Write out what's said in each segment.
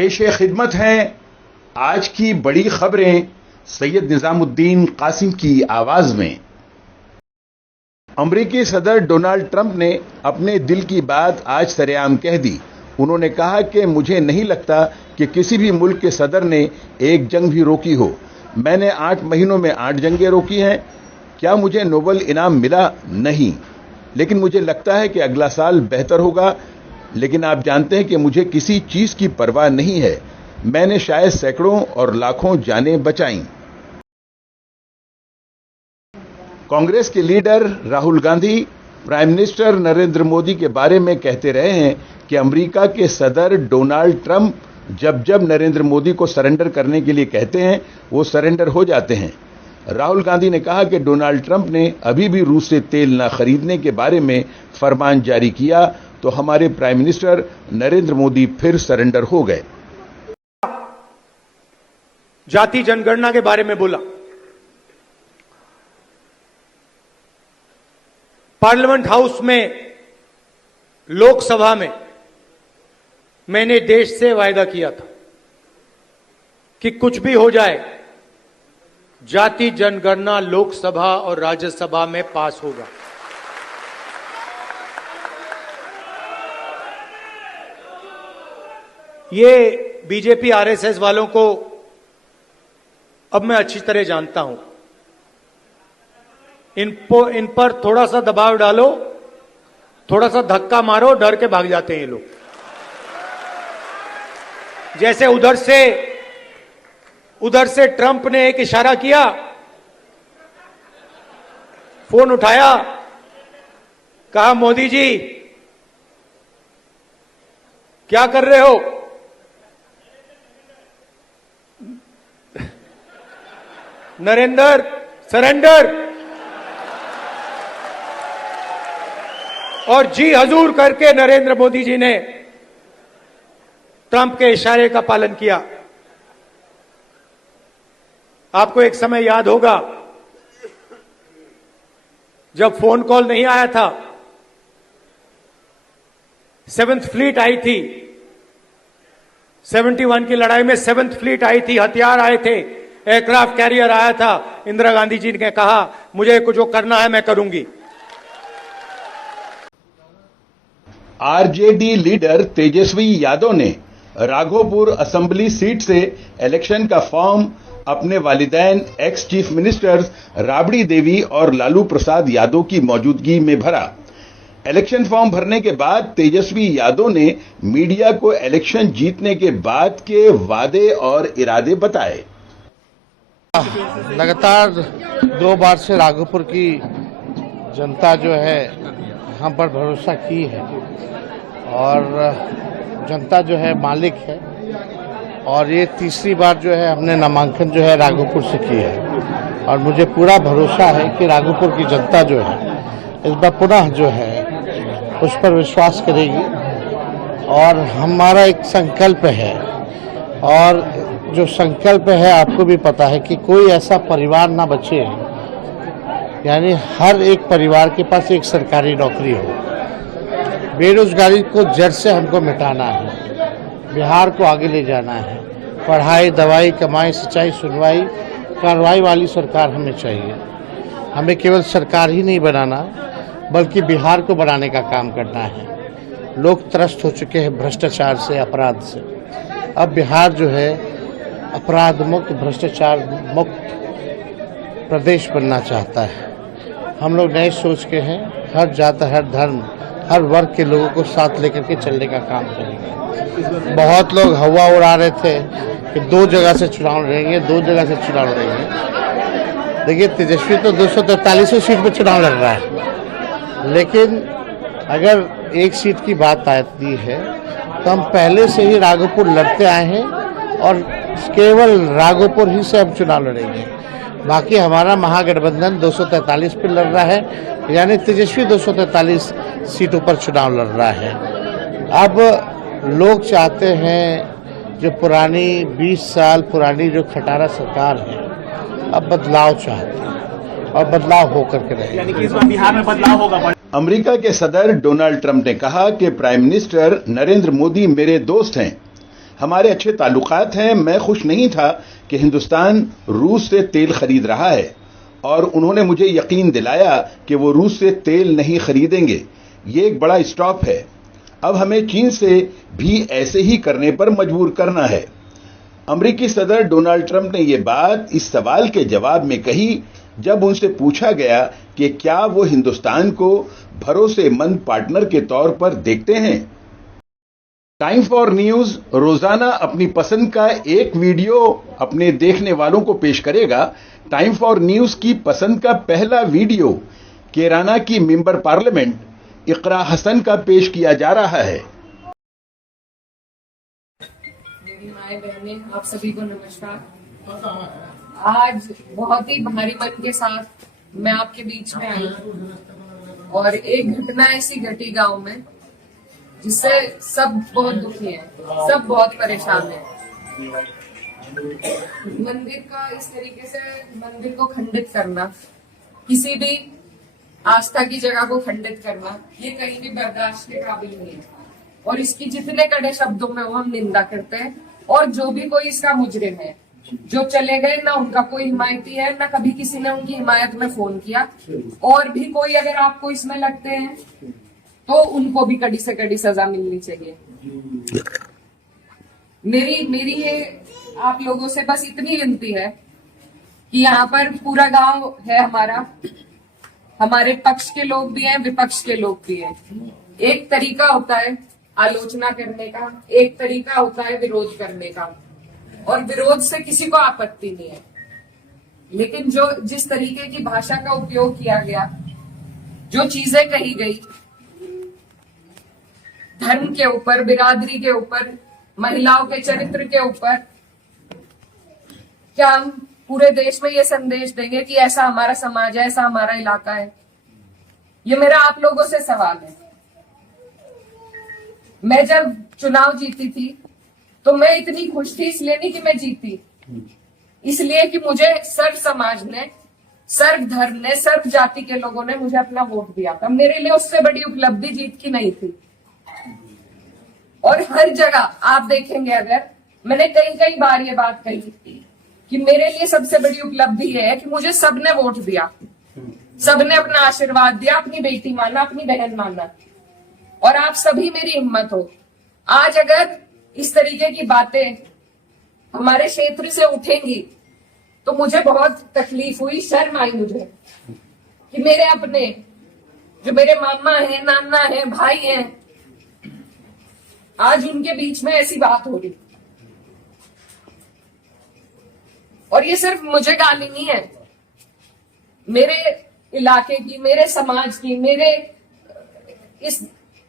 पेशे खिदमत हैं आज की बड़ी खबरें सैयद निजामुद्दीन कासिम की आवाज में। अमेरिकी सदर डोनाल्ड ट्रंप ने अपने दिल की बात आज सरेआम कह दी। उन्होंने कहा कि मुझे नहीं लगता कि किसी भी मुल्क के सदर ने एक जंग भी रोकी हो। मैंने 8 महीनों में 8 जंगें रोकी हैं। क्या मुझे नोबेल इनाम मिला? नहीं, लेकिन मुझे लगता है कि अगला साल बेहतर होगा। लेकिन आप जानते हैं कि मुझे किसी चीज की परवाह नहीं है। मैंने शायद सैकड़ों और लाखों जानें बचाई। कांग्रेस के leader Rahul Gandhi prime minister Narendra Modi के बारे में कहते रहे हैं कि अमेरिका के सदर डोनाल्ड ट्रंप जब नरेंद्र मोदी को सरेंडर करने के लिए कहते हैं वो सरेंडर हो जाते हैं। राहुल गांधी ने कहा कि डोनाल्ड ट्रंप ने अभी भी रूस से तेल न खरीदने के बारे में फरमान जारी किया तो हमारे प्राइम मिनिस्टर नरेंद्र मोदी फिर सरेंडर हो गए। जाति जनगणना के बारे में बोला। पार्लियामेंट हाउस में, लोकसभा में मैंने देश से वायदा किया था कि कुछ भी हो जाए जाति जनगणना लोकसभा और राज्यसभा में पास होगा। ये बीजेपी आरएसएस वालों को अब मैं अच्छी तरह जानता हूं। इन पर थोड़ा सा दबाव डालो, थोड़ा सा धक्का मारो, डर के भाग जाते हैं ये लोग। जैसे उधर से ट्रंप ने एक इशारा किया, फोन उठाया, कहा मोदी जी क्या कर रहे हो? नरेंद्र सरेंडर, और जी हजूर करके नरेंद्र मोदी जी ने ट्रंप के इशारे का पालन किया। आपको एक समय याद होगा जब फोन कॉल नहीं आया था, 7th फ्लीट आई थी, 71 की लड़ाई में 7th फ्लीट आई थी, हथियार आए थे, एयरक्राफ्ट कैरियर आया था। इंदिरा गांधी जी ने कहा मुझे कुछ जो करना है मैं करूंगी। आरजेडी लीडर तेजस्वी यादव ने राघोपुर असेंबली सीट से इलेक्शन का फॉर्म अपने वालिदैन ex chief ministers Rabri Devi और लालू प्रसाद यादव की मौजूदगी में भरा। इलेक्शन फॉर्म भरने के बाद तेजस्वी यादव ने मीडिया को इलेक्शन जीतने के बाद के वादे और इरादे बताए। लगातार 2 बार से राघोपुर की जनता जो है हम पर भरोसा की है और जनता जो है मालिक है, और ये तीसरी बार जो है हमने नामांकन जो है राघोपुर से की है और मुझे पूरा भरोसा है कि राघोपुर की जनता जो है इस बार पुनः जो है उस पर विश्वास करेगी। और हमारा एक संकल्प है, और जो संकल्प है आपको भी पता है कि कोई ऐसा परिवार ना बचे, यानी हर एक परिवार के पास एक सरकारी नौकरी हो। बेरोजगारी को जड़ से हमको मिटाना है, बिहार को आगे ले जाना है। पढ़ाई, दवाई, कमाई, सिंचाई, सुनवाई, कार्रवाई वाली सरकार हमें चाहिए। हमें केवल सरकार ही नहीं बनाना बल्कि बिहार को बनाने का काम करना है। लोग त्रस्त हो चुके हैं भ्रष्टाचार से, अपराध से। अब बिहार जो है अपराध मुक्त, भ्रष्टाचार मुक्त प्रदेश बनना चाहता है। हम लोग नए सोच के हैं, हर जात, हर धर्म, हर वर्ग के लोगों को साथ लेकर के चलने का काम करेंगे। बहुत लोग हवा उड़ा रहे थे कि 2 जगह से चुनाव लड़ेंगे, 2 जगह से चुनाव लड़ेंगे। देखिए तेजस्वी तो 243 सीट पर चुनाव लड़ रहा है, लेकिन अगर एक सीट की बात आती है तो हम पहले से ही राघोपुर लड़ते आए हैं और केवल राघोपुर ही से हम चुनाव लड़ेंगे। बाकी हमारा महागठबंधन 243 पर लड़ रहा है, यानी तेजस्वी 243 सीटों पर चुनाव लड़ रहा है। अब लोग चाहते हैं जो पुरानी 20 साल पुरानी जो खटारा सरकार है, अब बदलाव चाहते हैं और बदलाव होकर के रहेगा। यानी कि इस बार बिहार में बदलाव होगा। अमेरिका के सदर डोनाल्ड ट्रंप ने कहा कि प्राइम मिनिस्टर नरेंद्र मोदी मेरे दोस्त हैं। हमारे अच्छे ताल्लुकात हैं। मैं खुश नहीं था कि हिंदुस्तान रूस से तेल खरीद रहा है और उन्होंने मुझे यकीन दिलाया कि वो रूस से तेल नहीं खरीदेंगे। ये एक बड़ा स्टॉप है। अब हमें चीन से भी ऐसे ही करने पर मजबूर करना है। अमेरिकी सदर डोनाल्ड ट्रंप ने ये बात इस सवाल के जवाब में कही जब उनसे पूछा गया कि क्या वो हिंदुस्तान को भरोसेमंद पार्टनर के तौर पर देखते हैं। टाइम फॉर न्यूज रोजाना अपनी पसंद का एक वीडियो अपने देखने वालों को पेश करेगा। टाइम फॉर न्यूज की पसंद का पहला वीडियो केराना की मेंबर पार्लियामेंट इकरा हसन का पेश किया जा रहा है। मेरी माए बहनें, आप सभी को नमस्कार। आज बहुत ही भारी मन के साथ मैं आपके बीच में आई और एक घटना ऐसी घटी गांव में जिससे सब बहुत दुखी हैं, सब बहुत परेशान हैं। मंदिर का इस तरीके से मंदिर को खंडित करना, किसी भी आस्था की जगह को खंडित करना, ये कहीं भी बर्दाश्त के काबिल नहीं है और इसकी जितने कड़े शब्दों में वो हम निंदा करते हैं। और जो भी कोई इसका मुजरिम है, जो चले गए, ना उनका कोई हिमायती है, ना कभी किसी ने उनकी हिमायत में फोन किया। और भी कोई अगर आपको इसमें लगते हैं तो उनको भी कड़ी से कड़ी सजा मिलनी चाहिए। मेरी ये आप लोगों से बस इतनी विनती है कि यहाँ पर पूरा गांव है हमारा, हमारे पक्ष के लोग भी हैं, विपक्ष के लोग भी हैं। एक तरीका होता है आलोचना करने का, एक तरीका होता है विरोध करने का, और विरोध से किसी को आपत्ति नहीं है। लेकिन जो जिस तरीके की भाषा का उपयोग किया गया, जो चीजें कही गई धर्म के ऊपर, बिरादरी के ऊपर, महिलाओं के चरित्र के ऊपर, क्या हम पूरे देश में ये संदेश देंगे कि ऐसा हमारा समाज है, ऐसा हमारा इलाका है? ये मेरा आप लोगों से सवाल है। मैं जब चुनाव जीती थी तो मैं इतनी खुश थी, इसलिए नहीं कि मैं जीती, इसलिए कि मुझे सर्व समाज ने, सर्व धर्म ने, सर्व जाति के लोगों ने मुझे अपना वोट दिया था। मेरे लिए उससे बड़ी उपलब्धि जीत की नहीं थी। और हर जगह आप देखेंगे, अगर मैंने कई बार ये बात कही कि मेरे लिए सबसे बड़ी उपलब्धि ये है कि मुझे सबने वोट दिया, सबने अपना आशीर्वाद दिया, अपनी बेटी माना, अपनी बहन माना, और आप सभी मेरी हिम्मत हो। आज अगर इस तरीके की बातें हमारे क्षेत्र से उठेंगी तो मुझे बहुत तकलीफ हुई, शर्म आई मुझे कि मेरे अपने, जो मेरे मामा हैं, नाना हैं, भाई हैं, आज उनके बीच में ऐसी बात हो रही। और ये सिर्फ मुझे गाली नहीं है, मेरे इलाके की, मेरे समाज की, मेरे इस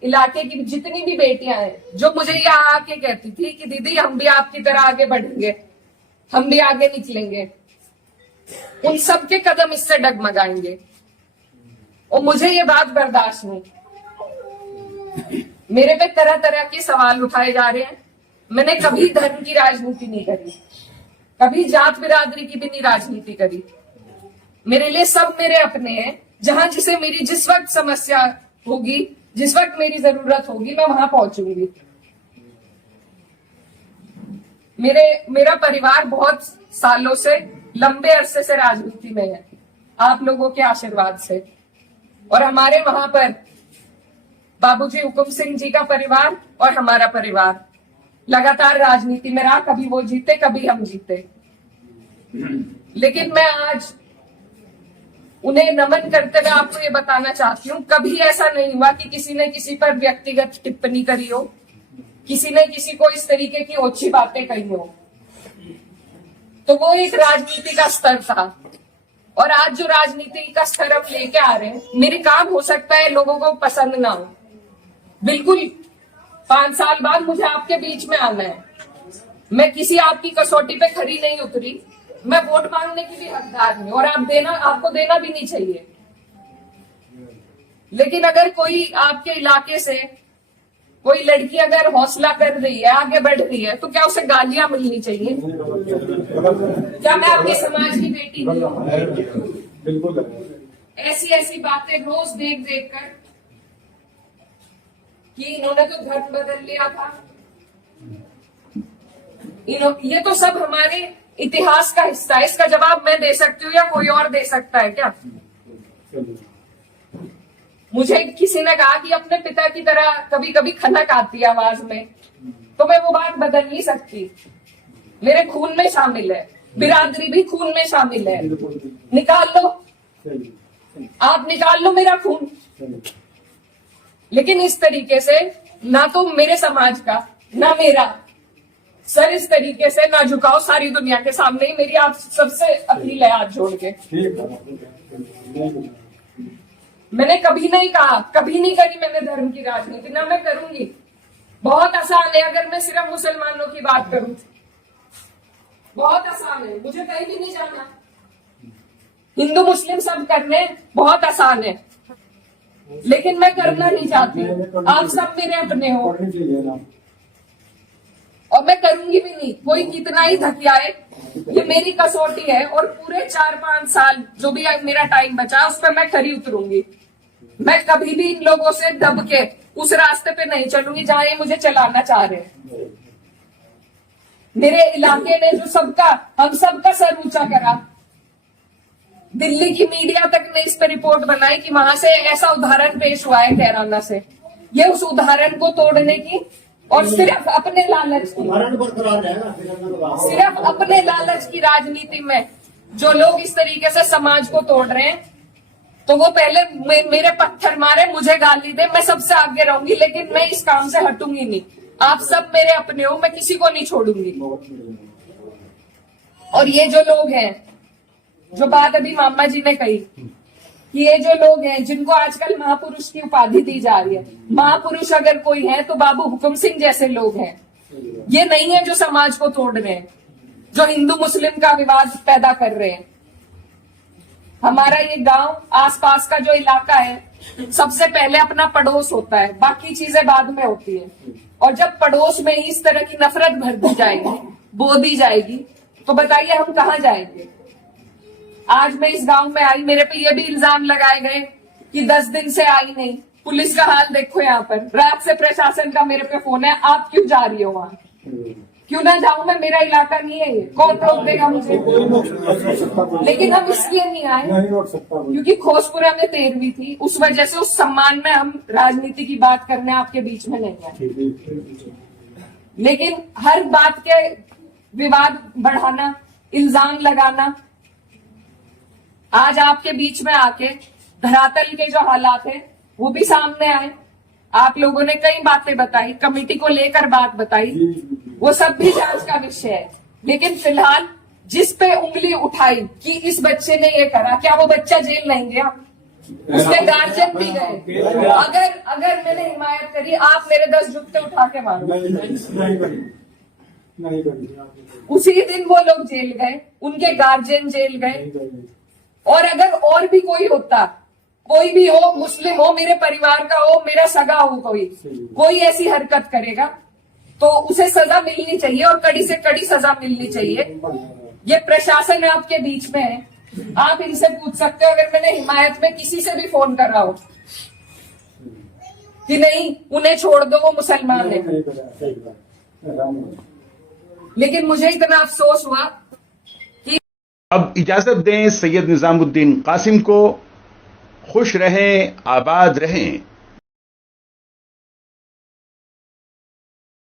इलाके की जितनी भी बेटियां हैं, जो मुझे ये आके कहती थी कि दीदी हम भी आपकी तरह आगे बढ़ेंगे, हम भी आगे निकलेंगे, उन सब के कदम इससे डगमगाएंगे। और मुझे ये बात बर्दाश्त नहीं। मेरे पे तरह तरह के सवाल उठाए जा रहे हैं। मैंने कभी धर्म की राजनीति नहीं करी, कभी जात बिरादरी की भी नहीं राजनीति करी। मेरे लिए सब मेरे अपने हैं। जहां जिसे मेरी जिस वक्त समस्या होगी, जिस वक्त मेरी जरूरत होगी, मैं वहां पहुंचूंगी। मेरा परिवार बहुत सालों से, लंबे अरसे से राजनीति में है, आप लोगों के आशीर्वाद से। और हमारे वहां पर बाबूजी हुकुम सिंह जी का परिवार और हमारा परिवार लगातार राजनीति में रहा। कभी वो जीते, कभी हम जीते। लेकिन मैं आज उन्हें नमन करते हुए आपको ये बताना चाहती हूँ, कभी ऐसा नहीं हुआ कि किसी ने किसी पर व्यक्तिगत टिप्पणी करी हो, किसी ने किसी को इस तरीके की ओछी बातें कही हो। तो वो एक राजनीति का स्तर था। और आज जो राजनीति का स्तर हम लेके आ रहे हैं, मेरे काम हो सकता है लोगों को पसंद ना हो, बिल्कुल 5 साल बाद मुझे आपके बीच में आना है। मैं किसी आपकी कसौटी पे खरी नहीं उतरी, मैं वोट मांगने की भी हकदार हूं और आपको देना भी नहीं चाहिए। लेकिन अगर कोई आपके इलाके से कोई लड़की अगर हौसला कर रही है, आगे बढ़ रही है, तो क्या उसे गालियां मिलनी चाहिए? क्या मैं आपके समाज की बेटी नहीं हूं? ऐसी बातें रोज देख कर कि इन्होंने तो धर्म बदल लिया था, ये तो सब हमारे इतिहास का हिस्सा है। इसका जवाब मैं दे सकती हूँ या कोई और दे सकता है क्या? मुझे किसी ने कहा कि अपने पिता की तरह कभी कभी खनक आती है आवाज में, तो मैं वो बात बदल नहीं सकती। मेरे खून में शामिल है, बिरादरी भी खून में शामिल है। निकाल लो, आप निकाल लो मेरा खून, लेकिन इस तरीके से ना तो मेरे समाज का ना मेरा सर इस तरीके से ना झुकाओ सारी दुनिया के सामने ही। मेरी आप सबसे अपील है हाथ जोड़ के। मैंने कभी नहीं कहा, कभी नहीं करी मैंने धर्म की राजनीति, ना मैं करूंगी। बहुत आसान है अगर मैं सिर्फ मुसलमानों की बात करूं, बहुत आसान है, मुझे कहीं भी नहीं जाना। हिंदू मुस्लिम सब करने बहुत आसान है, लेकिन मैं करना नहीं चाहती। आप सब मेरे अपने हो और मैं करूंगी भी नहीं। कोई कितना ही धकियाए, ये मेरी कसौटी है और पूरे 4-5 साल जो भी मेरा टाइम बचा उस पर मैं खरी उतरूंगी। मैं कभी भी इन लोगों से दब के उस रास्ते पे नहीं चलूंगी जहां ये मुझे चलाना चाह रहे हैं। मेरे इलाके ने जो हम सबका सर ऊंचा करा, दिल्ली की मीडिया तक ने इस पर रिपोर्ट बनाई कि वहां से ऐसा उदाहरण पेश हुआ है कैराना से। ये उस उदाहरण को तोड़ने की और सिर्फ अपने लालच की, सिर्फ अपने लालच की राजनीति में जो लोग इस तरीके से समाज को तोड़ रहे हैं, तो वो पहले मेरे पत्थर मारे, मुझे गाली दे, मैं सबसे आगे रहूंगी, लेकिन मैं इस काम से हटूंगी नहीं। आप सब मेरे अपने हो, मैं किसी को नहीं छोड़ूंगी। और ये जो लोग हैं, जो बात अभी मामा जी ने कही कि ये जो लोग हैं जिनको आजकल महापुरुष की उपाधि दी जा रही है, महापुरुष अगर कोई है तो बाबू हुक्म सिंह जैसे लोग हैं। ये नहीं है जो समाज को तोड़ रहे हैं, जो हिंदू मुस्लिम का विवाद पैदा कर रहे हैं। हमारा ये गांव, आसपास का जो इलाका है, सबसे पहले अपना पड़ोस होता है, बाकी चीजें बाद में होती है। और जब पड़ोस में इस तरह की नफरत भर दी जाएगी, बो दी जाएगी, तो बताइए हम कहाँ जाएंगे? आज मैं इस गांव में आई, मेरे पे ये भी इल्जाम लगाए गए कि 10 दिन से आई नहीं। पुलिस का हाल देखो यहाँ पर, रात से प्रशासन का मेरे पे फोन है, आप क्यों जा रही हो वहां? क्यों ना जाऊं मैं? मेरा इलाका नहीं है ये, कौन रोक देगा मुझे? लेकिन हम इसलिए नहीं आए क्योंकि खोजपुरा में 13वीं थी, उस वजह से उस सम्मान में हम राजनीति की बात करने आपके बीच में नहीं आए। लेकिन हर बात के विवाद बढ़ाना, इल्जाम लगाना, आज आपके बीच में आके धरातल के जो हालात है वो भी सामने आए। आप लोगों ने कई बातें बताई, कमेटी को लेकर बात बताई, वो सब भी जांच का विषय है। लेकिन फिलहाल जिस पे उंगली उठाई कि इस बच्चे ने ये करा, क्या वो बच्चा जेल नहीं गया? उसके गार्जियन भी गए। अगर मैंने हिमायत करी, आप मेरे 10 जुत्ते उठा के मारो। उसी दिन वो लोग जेल गए, उनके गार्जियन जेल गए। और अगर और भी कोई होता, कोई भी हो, मुस्लिम हो, मेरे परिवार का हो, मेरा सगा हो, कोई ऐसी हरकत करेगा तो उसे सजा मिलनी चाहिए और कड़ी से कड़ी सजा मिलनी चाहिए। ये प्रशासन आपके बीच में है, आप इनसे पूछ सकते हो। अगर मैंने हिमायत में किसी से भी फोन करा हो कि नहीं उन्हें छोड़ दो, वो मुसलमान है, लेकिन मुझे इतना अफसोस हुआ कि अब इजाजत दें सैयद निजामुद्दीन कासिम को। खुश रहें, आबाद रहें।